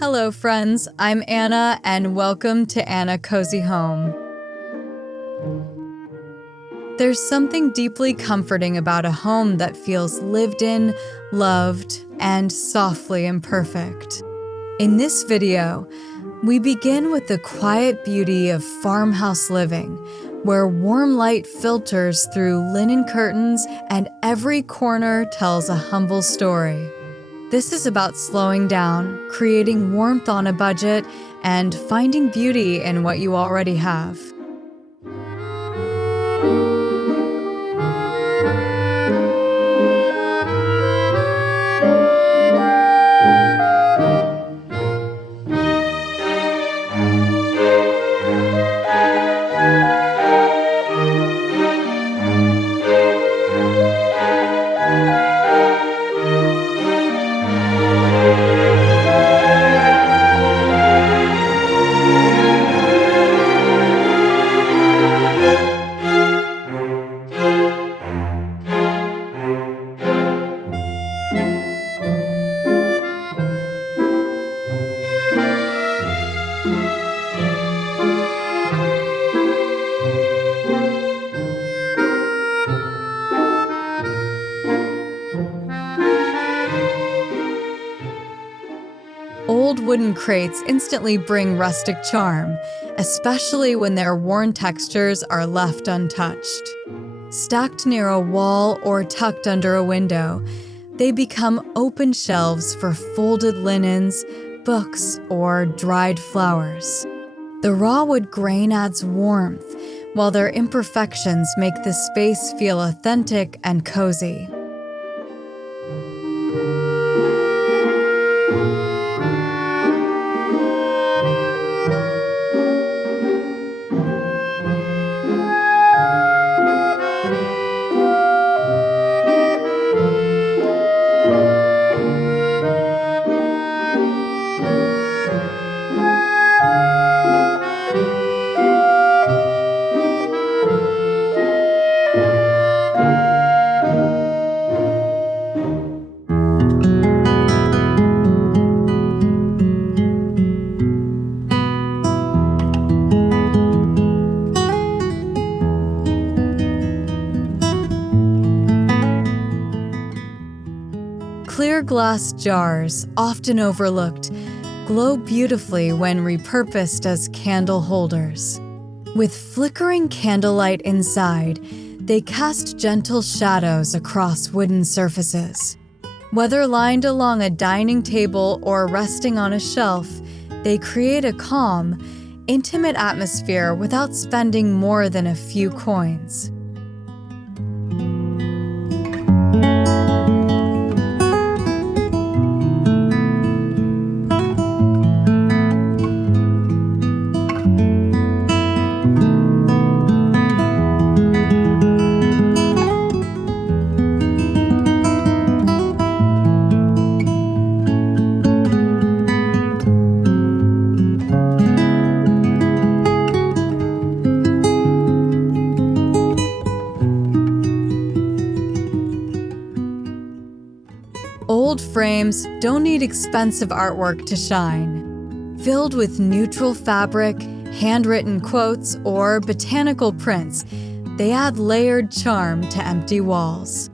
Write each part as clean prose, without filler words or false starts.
Hello, friends. I'm Anna, and welcome to Anna Cozy Home. There's something deeply comforting about a home that feels lived in, loved, and softly imperfect. In this video, we begin with the quiet beauty of farmhouse living, where warm light filters through linen curtains and every corner tells a humble story. This is about slowing down, creating warmth on a budget, and finding beauty in what you already have. Old wooden crates instantly bring rustic charm, especially when their worn textures are left untouched. Stacked near a wall or tucked under a window, they become open shelves for folded linens, books, or dried flowers. The raw wood grain adds warmth, while their imperfections make the space feel authentic and cozy. Clear glass jars, often overlooked, glow beautifully when repurposed as candle holders. With flickering candlelight inside, they cast gentle shadows across wooden surfaces. Whether lined along a dining table or resting on a shelf, they create a calm, intimate atmosphere without spending more than a few coins. Old frames don't need expensive artwork to shine. Filled with neutral fabric, handwritten quotes, or botanical prints, they add layered charm to empty walls.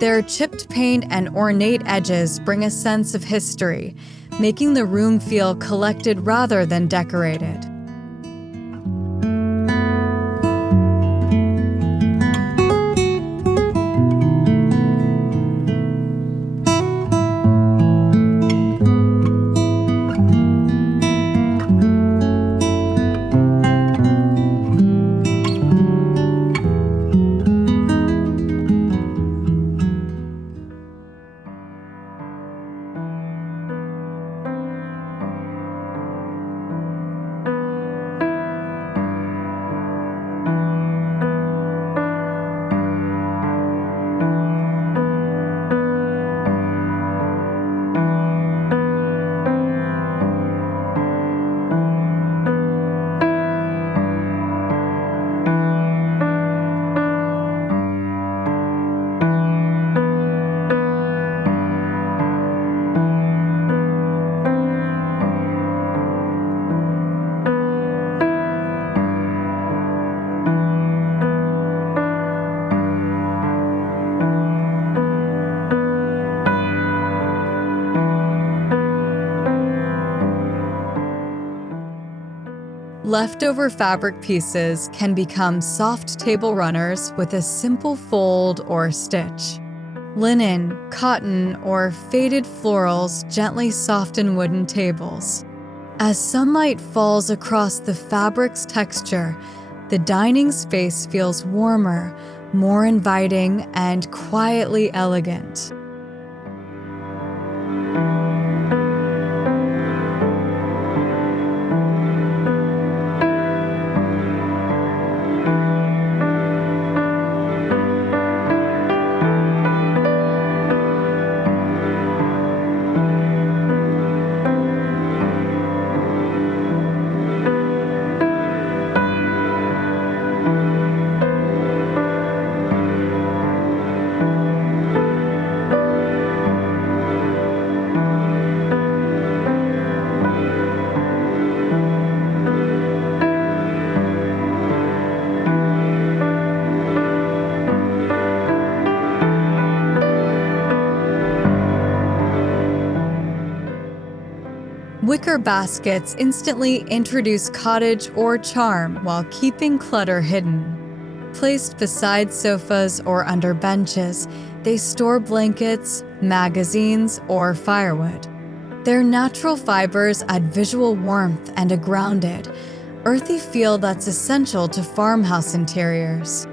Their chipped paint and ornate edges bring a sense of history, making the room feel collected rather than decorated. Leftover fabric pieces can become soft table runners with a simple fold or stitch. Linen, cotton, or faded florals gently soften wooden tables. As sunlight falls across the fabric's texture, the dining space feels warmer, more inviting, and quietly elegant. Wicker baskets instantly introduce cottage or charm while keeping clutter hidden. Placed beside sofas or under benches, they store blankets, magazines, or firewood. Their natural fibers add visual warmth and a grounded, earthy feel that's essential to farmhouse interiors.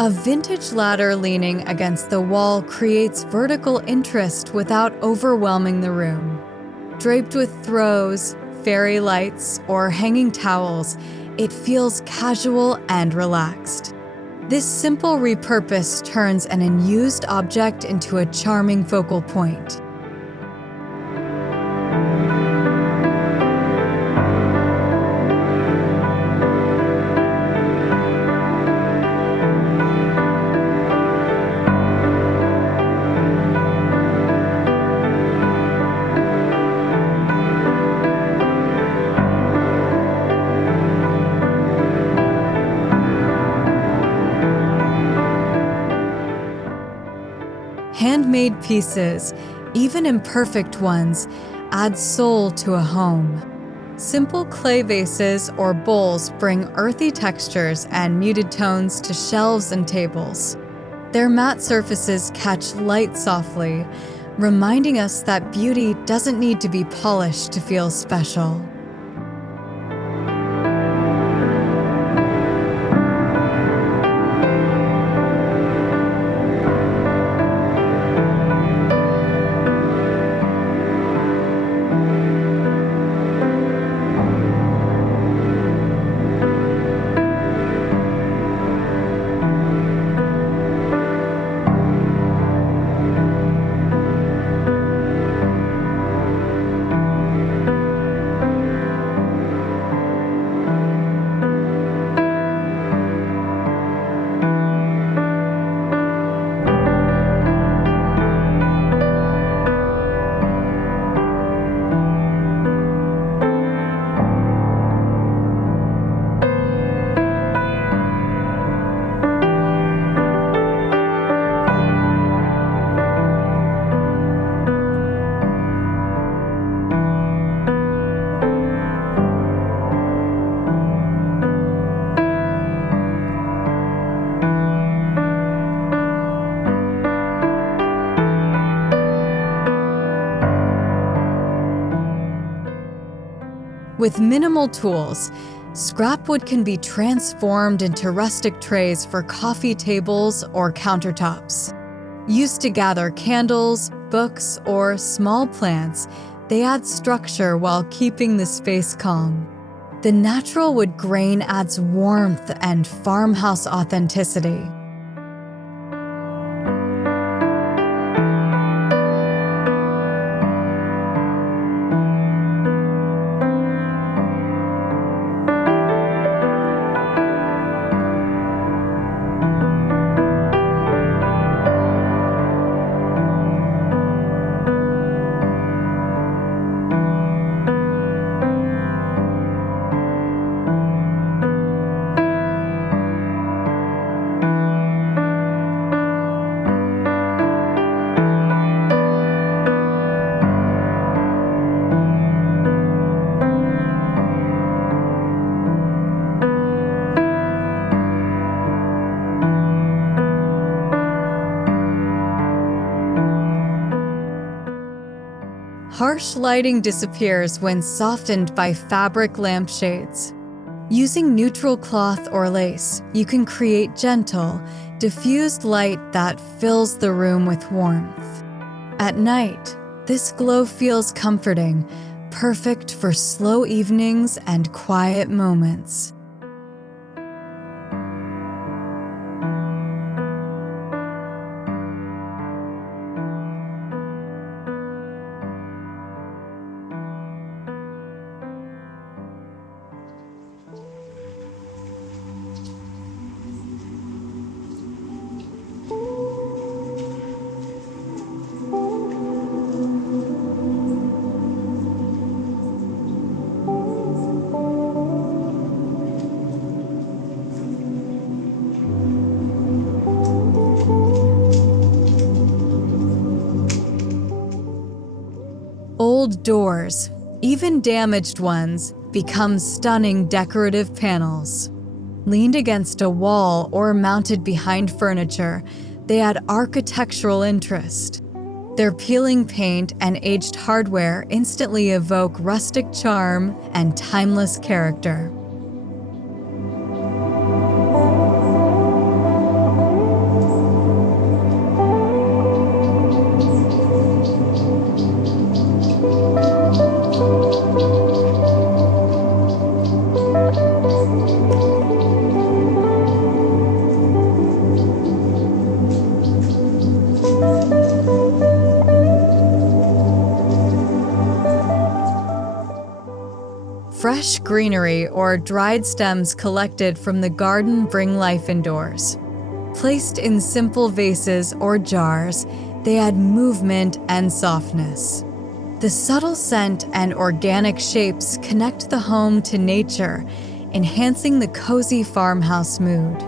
A vintage ladder leaning against the wall creates vertical interest without overwhelming the room. Draped with throws, fairy lights, or hanging towels, it feels casual and relaxed. This simple repurpose turns an unused object into a charming focal point. Handmade pieces, even imperfect ones, add soul to a home. Simple clay vases or bowls bring earthy textures and muted tones to shelves and tables. Their matte surfaces catch light softly, reminding us that beauty doesn't need to be polished to feel special. With minimal tools, scrap wood can be transformed into rustic trays for coffee tables or countertops. Used to gather candles, books, or small plants, they add structure while keeping the space calm. The natural wood grain adds warmth and farmhouse authenticity. Harsh lighting disappears when softened by fabric lampshades. Using neutral cloth or lace, you can create gentle, diffused light that fills the room with warmth. At night, this glow feels comforting, perfect for slow evenings and quiet moments. Old doors, even damaged ones, become stunning decorative panels. Leaned against a wall or mounted behind furniture, they add architectural interest. Their peeling paint and aged hardware instantly evoke rustic charm and timeless character. Fresh greenery or dried stems collected from the garden bring life indoors. Placed in simple vases or jars, they add movement and softness. The subtle scent and organic shapes connect the home to nature, enhancing the cozy farmhouse mood.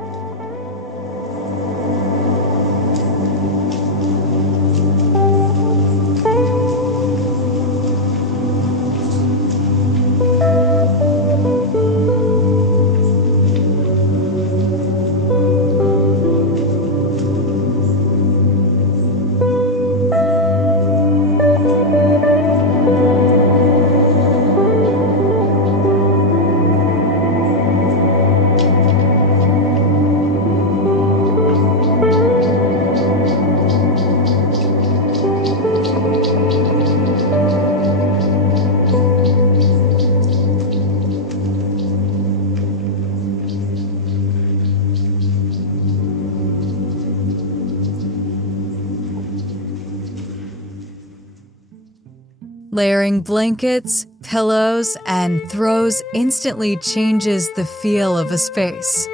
Layering blankets, pillows, and throws instantly changes the feel of a space.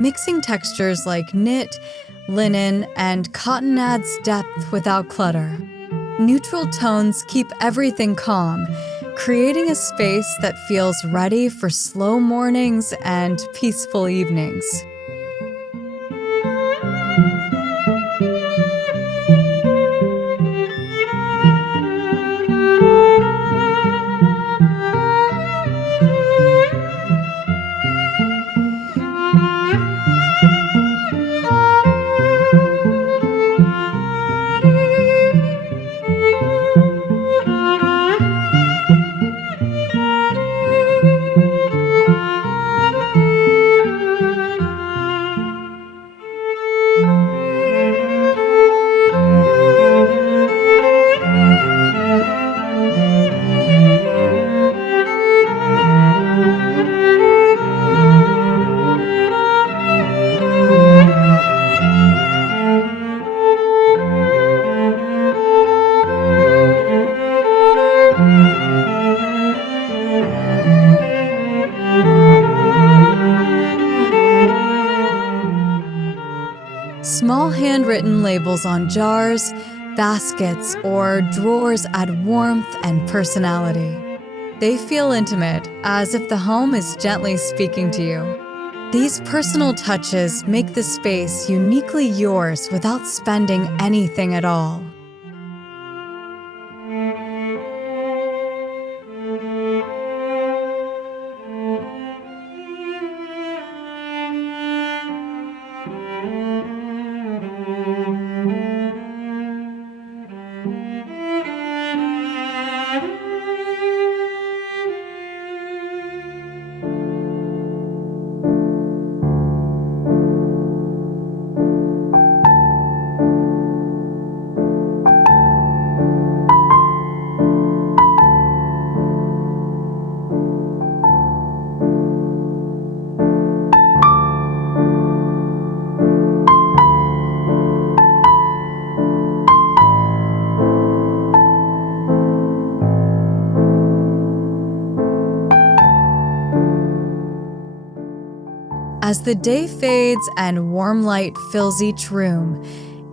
Mixing textures like knit, linen, and cotton adds depth without clutter. Neutral tones keep everything calm, creating a space that feels ready for slow mornings and peaceful evenings. Small handwritten labels on jars, baskets, or drawers add warmth and personality. They feel intimate, as if the home is gently speaking to you. These personal touches make the space uniquely yours without spending anything at all. As the day fades and warm light fills each room,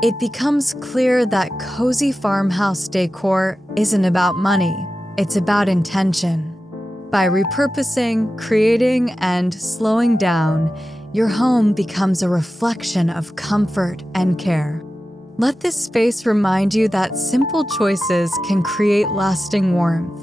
it becomes clear that cozy farmhouse decor isn't about money, it's about intention. By repurposing, creating, and slowing down, your home becomes a reflection of comfort and care. Let this space remind you that simple choices can create lasting warmth.